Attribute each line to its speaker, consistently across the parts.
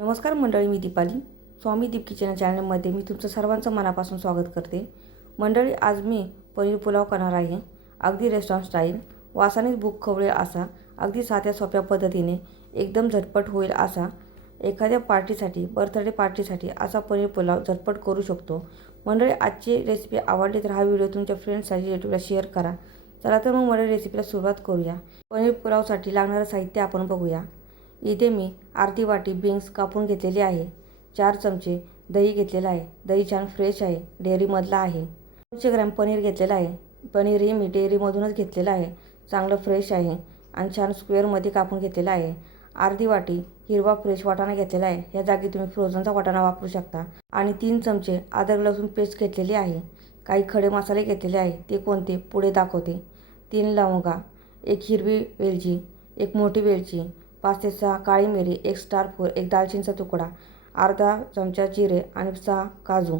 Speaker 1: नमस्कार मंडळी मी दीपाली. स्वामी दीप किचन चॅनलमध्ये मी तुमचं सर्वांचं मनापासून स्वागत करते. मंडळी आज मी पनीर पुलाव करणार आहे. अगदी रेस्टॉरंट स्टाईल वासानेच भूक खवळेल असा अगदी साध्या सोप्या पद्धतीने एकदम झटपट होईल असा एखाद्या पार्टीसाठी बर्थडे पार्टीसाठी असा पनीर पुलाव झटपट करू शकतो. मंडळी आजची रेसिपी आवडली तर हा व्हिडिओ तुमच्या फ्रेंड्ससाठी रिलेटिव्हला शेअर करा. चला तर मग मंडळी रेसिपीला सुरुवात करूया. पनीर पुलावसाठी लागणारं साहित्य आपण बघूया. इथे मी अर्धी वाटी बीन्स कापून घेतलेली आहे. चार चमचे दही घेतलेलं आहे. दही छान फ्रेश आहे. डेअरीमधलं आहे. दोनशे ग्रॅम पनीर घेतलेलं आहे. पनीरही मी डेअरीमधूनच घेतलेलं आहे. चांगलं फ्रेश आहे आणि छान स्क्वेअरमध्ये कापून घेतलेलं आहे. अर्धी वाटी हिरवा फ्रेश वाटाणा घेतलेला आहे. या जागी तुम्ही फ्रोझनचा वाटाणा वापरू शकता. आणि तीन चमचे अदरक लसूण पेस्ट घेतलेली आहे. काही खडे मसाले घेतलेले आहे. ते कोणते? पुढे दाखवते. तीन लवंगा एक हिरवी वेलची एक मोठी वेलची पाच ते सहा काळी मिरी एक स्टार फूल एक दालचिनीचा तुकडा अर्धा चमचा जिरे आणि सहा काजू.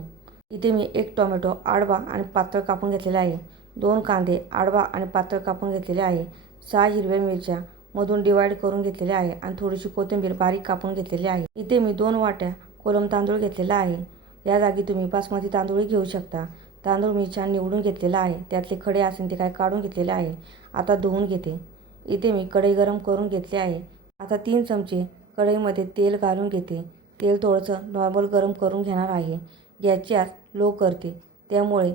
Speaker 1: इथे मी एक टोमॅटो आडवा आणि पातळ कापून घेतलेला आहे. दोन कांदे आडवा आणि पातळ कापून घेतलेले आहे. सहा हिरव्या मिरच्या मधून डिवाईड करून घेतलेले आहे आणि थोडीशी कोथिंबीर बारीक कापून घेतलेली आहे. इथे मी दोन वाट्या कोलम तांदूळ घेतलेला आहे. या जागी तुम्ही बासमती तांदूळही घेऊ शकता. तांदूळ मी छान निवडून घेतलेला आहे. त्यातले खडे असेल ते काय काढून घेतलेले आहे. आता धुवून घेते. इथे मी कढई गरम करून घेतली आहे. आता तीन चमचे कढईमध्ये तेल घालून घेते. तेल थोडंसं नॉर्मल गरम करून घेणार आहे. गॅसची आज लो करते. त्यामुळे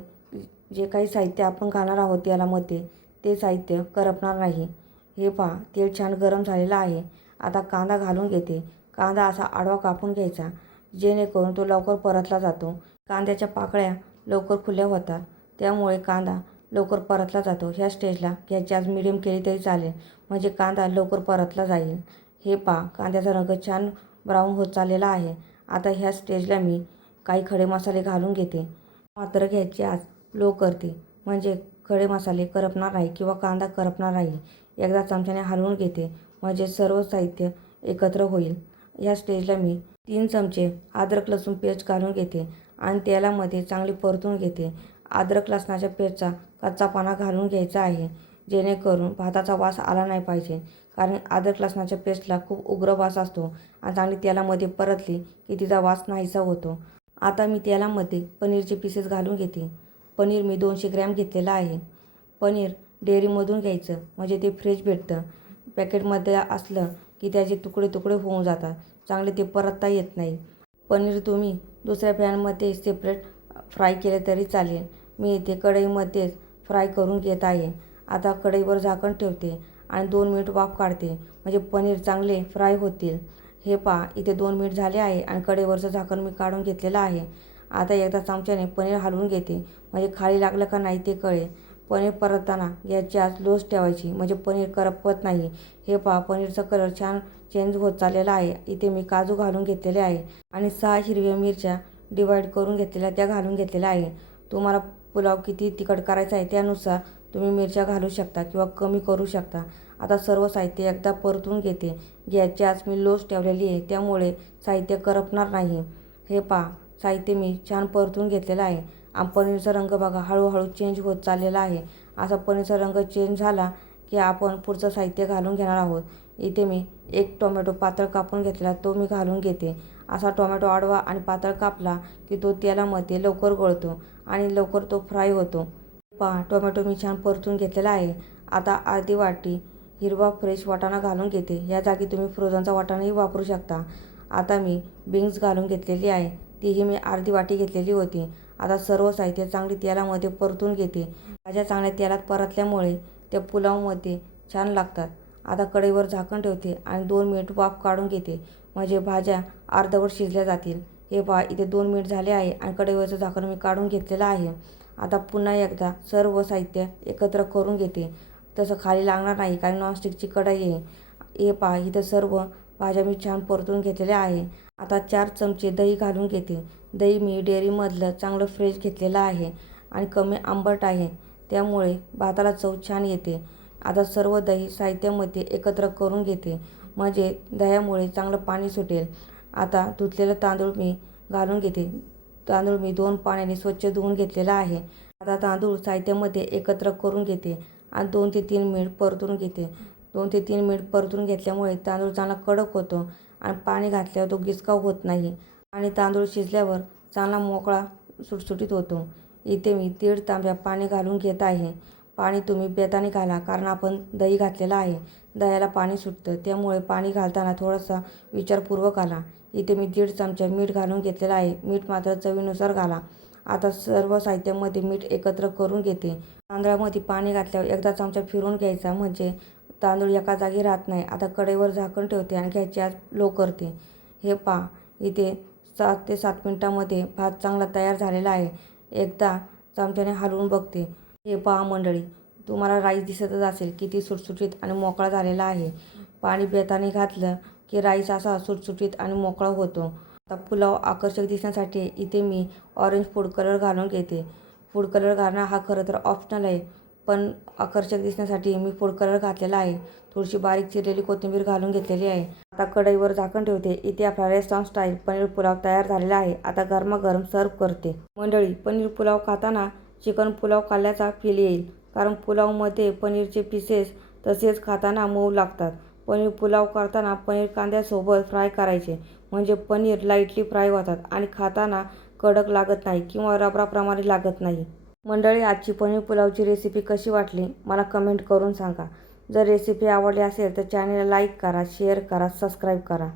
Speaker 1: जे काही साहित्य आपण घालणार आहोत यालामध्ये ते साहित्य करपणार नाही. हे पहा तेल छान गरम झालेलं आहे. आता कांदा घालून घेते. कांदा असा आडवा कापून घ्यायचा जेणेकरून तो लवकर परतला जातो. कांद्याच्या पाकळ्या लवकर खुल्या होतात. त्यामुळे कांदा लवकर परतला जातो. ह्या स्टेजला घ्यायची आज मिडियम केली तरी चालेल. म्हणजे कांदा लवकर परतला जाईल. हे पहा कांद्याचा रंग छान ब्राऊन होत चाललेला आहे. आता ह्या स्टेजला मी काही खडे मसाले घालून घेते. मात्र घ्यायची आज लो करते. म्हणजे खडे मसाले करपणार नाही किंवा कांदा करपणार नाही. एकदा चमच्याने हलवून घेते. म्हणजे सर्व साहित्य एकत्र होईल. या स्टेजला मी तीन चमचे अद्रक लसूण पेस्ट घालून घेते. आणि तेलामध्ये चांगली परतून घेते. अद्रक लसणाच्या पेस्टचा कच्चा पाना घालून घ्यायचा आहे. जेणेकरून भाताचा वास आला नाही पाहिजे. कारण आदर लसणाच्या पेस्टला खूप उग्र वास असतो आणि चांगली तेलामध्ये परतली की तिचा वास नाहीसा होतो. आता मी तेलामध्ये पनीरचे पीसेस घालून घेते. पनीर मी दोनशे ग्रॅम घेतलेलं आहे. पनीर डेअरीमधून घ्यायचं म्हणजे ते फ्रेश भेटतं. पॅकेटमध्ये असलं की त्याचे तुकडे तुकडे होऊन जातात. चांगले ते परतता येत नाही. पनीर तुम्ही दुसऱ्या पॅनमध्ये सेपरेट फ्राय केले तरी चालेल. मी इथे कढईमध्येच फ्राय करून घेत आहे. आता कढईवर झाकण ठेवते आणि दोन मिनिट वाफ काढते. म्हणजे पनीर चांगले फ्राय होतील. हे पहा इथे दोन मिनिट झाले आहे आणि कढईवरचं झाकण मी काढून घेतलेलं आहे. आता एकदा चमच्याने पनीर हलवून घेते. म्हणजे खाली लागलं का नाही ते कळेल. पनीर परतताना गॅसची आज लोस ठेवायची. म्हणजे पनीर करपत नाही. हे पहा पनीरचा कलर छान चेंज होत चाललेला आहे. इथे मी काजू घालून घेतलेले आहे आणि सहा हिरव्या मिरच्या डिवाईड करून घेतलेल्या त्या घालून घेतलेल्या आहे. तुम्हाला पुलाव किती तिखट करायचा आहे त्यानुसार तुम्ही मिरच्या घालू शकता किंवा कमी करू शकता. आता सर्व साहित्य एकदा परतून घेते. गॅसची आज मी लोच ठेवलेली आहे. त्यामुळे साहित्य करपणार नाही. हे पहा साहित्य मी छान परतून घेतलेलं आहे. आणि पनीरचा रंग बघा हळूहळू चेंज होत चाललेला आहे. असा पनीरचा रंग चेंज झाला की आपण पुढचं साहित्य घालून घेणार आहोत. इथे मी एक टोमॅटो पातळ कापून घेतला तो मी घालून घेते. असा टोमॅटो आडवा आणि पातळ कापला की तो तेलामध्ये लवकर गळतो. आणि लवकर तो फ्राय होतो. पहा टोमॅटो मी छान परतून घेतलेला आहे. आता अर्धी वाटी हिरवा फ्रेश वाटाणा घालून घेते. या जागी तुम्ही फ्रोझनचा वाटाणाही वापरू शकता. आता मी बीन्स घालून घेतलेली आहे. तीही मी अर्धी वाटी घेतलेली होती. आता सर्व साहित्य चांगली तेलामध्ये परतून घेते. भाज्या चांगल्या तेलात परतल्यामुळे त्या पुलावमध्ये छान लागतात. आता कढईवर झाकण ठेवते आणि दोन मिनिट वाफ काढून घेते. म्हणजे भाज्या अर्धवट शिजल्या जातील. हे पहा इथे दोन मिनिट झाले आहे आणि कढईवरचं झाकण मी काढून घेतलेलं आहे. आता पुन्हा एकदा सर्व साहित्य एकत्र करून घेते. तसं खाली लागणार नाही कारण नॉनस्टिकची कढई आहे. हे पहा इथं सर्व भाज्या मी छान परतून घेतलेल्या आहे. आता चार चमचे दही घालून घेते. दही मी डेअरीमधलं चांगलं फ्रेश घेतलेलं आहे आणि कमी आंबट आहे. त्यामुळे भाताला चव छान येते. आता सर्व दही साहित्यामध्ये एकत्र करून घेते. म्हणजे दह्यामुळे चांगलं पाणी सुटेल. आता धुतलेला तांदूळ मी घालून घेते. तांदूळ मी दोन पाण्याने स्वच्छ धुवून घेतलेला आहे. आता तांदूळ साहित्यामध्ये एकत्र करून घेते आणि दोन ते तीन मिनिट परतून घेते. दोन ते तीन मिनिट परतून घेतल्यामुळे तांदूळ चांगला कडक होतो आणि पाणी घातल्यावर तो गिचकाव होत नाही आणि तांदूळ शिजल्यावर चांगला मोकळा सुटसुटीत होतो. इथे मी दीड तांब्या पाणी घालून घेत आहे. पाणी तुम्ही बेताने घाला कारण आपण दही घातलेलं आहे. दह्याला पाणी सुटतं. त्यामुळे पाणी घालताना थोडासा विचारपूर्वक घाला इथे मी दीड चमचा मीठ घालून घेतलेलं आहे. मीठ मात्र चवीनुसार घाला. आता सर्व साहित्यामध्ये मीठ एकत्र करून घेते. तांदळामध्ये पाणी घातल्यावर एकदा चमचा फिरून घ्यायचा. म्हणजे तांदूळ एका जागी राहत नाही. आता कढईवर झाकण ठेवते आणि घ्यायची आज लो करते. हे पहा. इथे सात ते सात मिनटामध्ये भात चांगला तयार झालेला आहे. एकदा चमच्याने हलवून बघते. हे पहा मंडळी. तुम्हाला राईस दिसतच असेल किती सुटसुटीत आणि मोकळा झालेला आहे. पाणी बेताने घातलं की राईस असा सुटसुटीत आणि मोकळा होतो. आता पुलाव आकर्षक दिसण्यासाठी इथे मी ऑरेंज फूड कलर घालून घेते. फूड कलर घालणं हा खरं तर ऑप्शनल आहे पण आकर्षक दिसण्यासाठी मी फूड कलर घातलेला आहे. थोडीशी बारीक चिरलेली कोथिंबीर घालून घेतलेली आहे. आता कढईवर झाकण ठेवते. इथे आपला रेस्टॉरंट स्टाईल पनीर पुलाव तयार झालेला आहे. आता गरमागरम सर्व करते. मंडळी पनीर पुलाव खाताना चिकन पुलाव खाल्ल्याचा फील येईल. कारण पुलावमध्ये पनीरचे पीसेस तसेच खाताना मऊ लागतात. पनीर पुलाव करताना पनीर कांद्यासोबत फ्राय करायचे. म्हणजे पनीर लाईटली फ्राय होतात आणि खाताना कडक लागत नाही किंवा रबराप्रमाणे लागत नाही. मंडळी आजची पनीर पुलावची रेसिपी कशी वाटली? मला कमेंट करून सांगा. जर रेसिपी आवडली असेल तर चॅनलला लाईक करा शेअर करा सबस्क्राईब करा.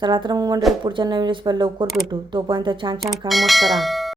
Speaker 1: चला तर मग मंडळी पुढच्या नवीन रेसिपी लवकर भेटू. तोपर्यंत छान छान खा मस्त राहा.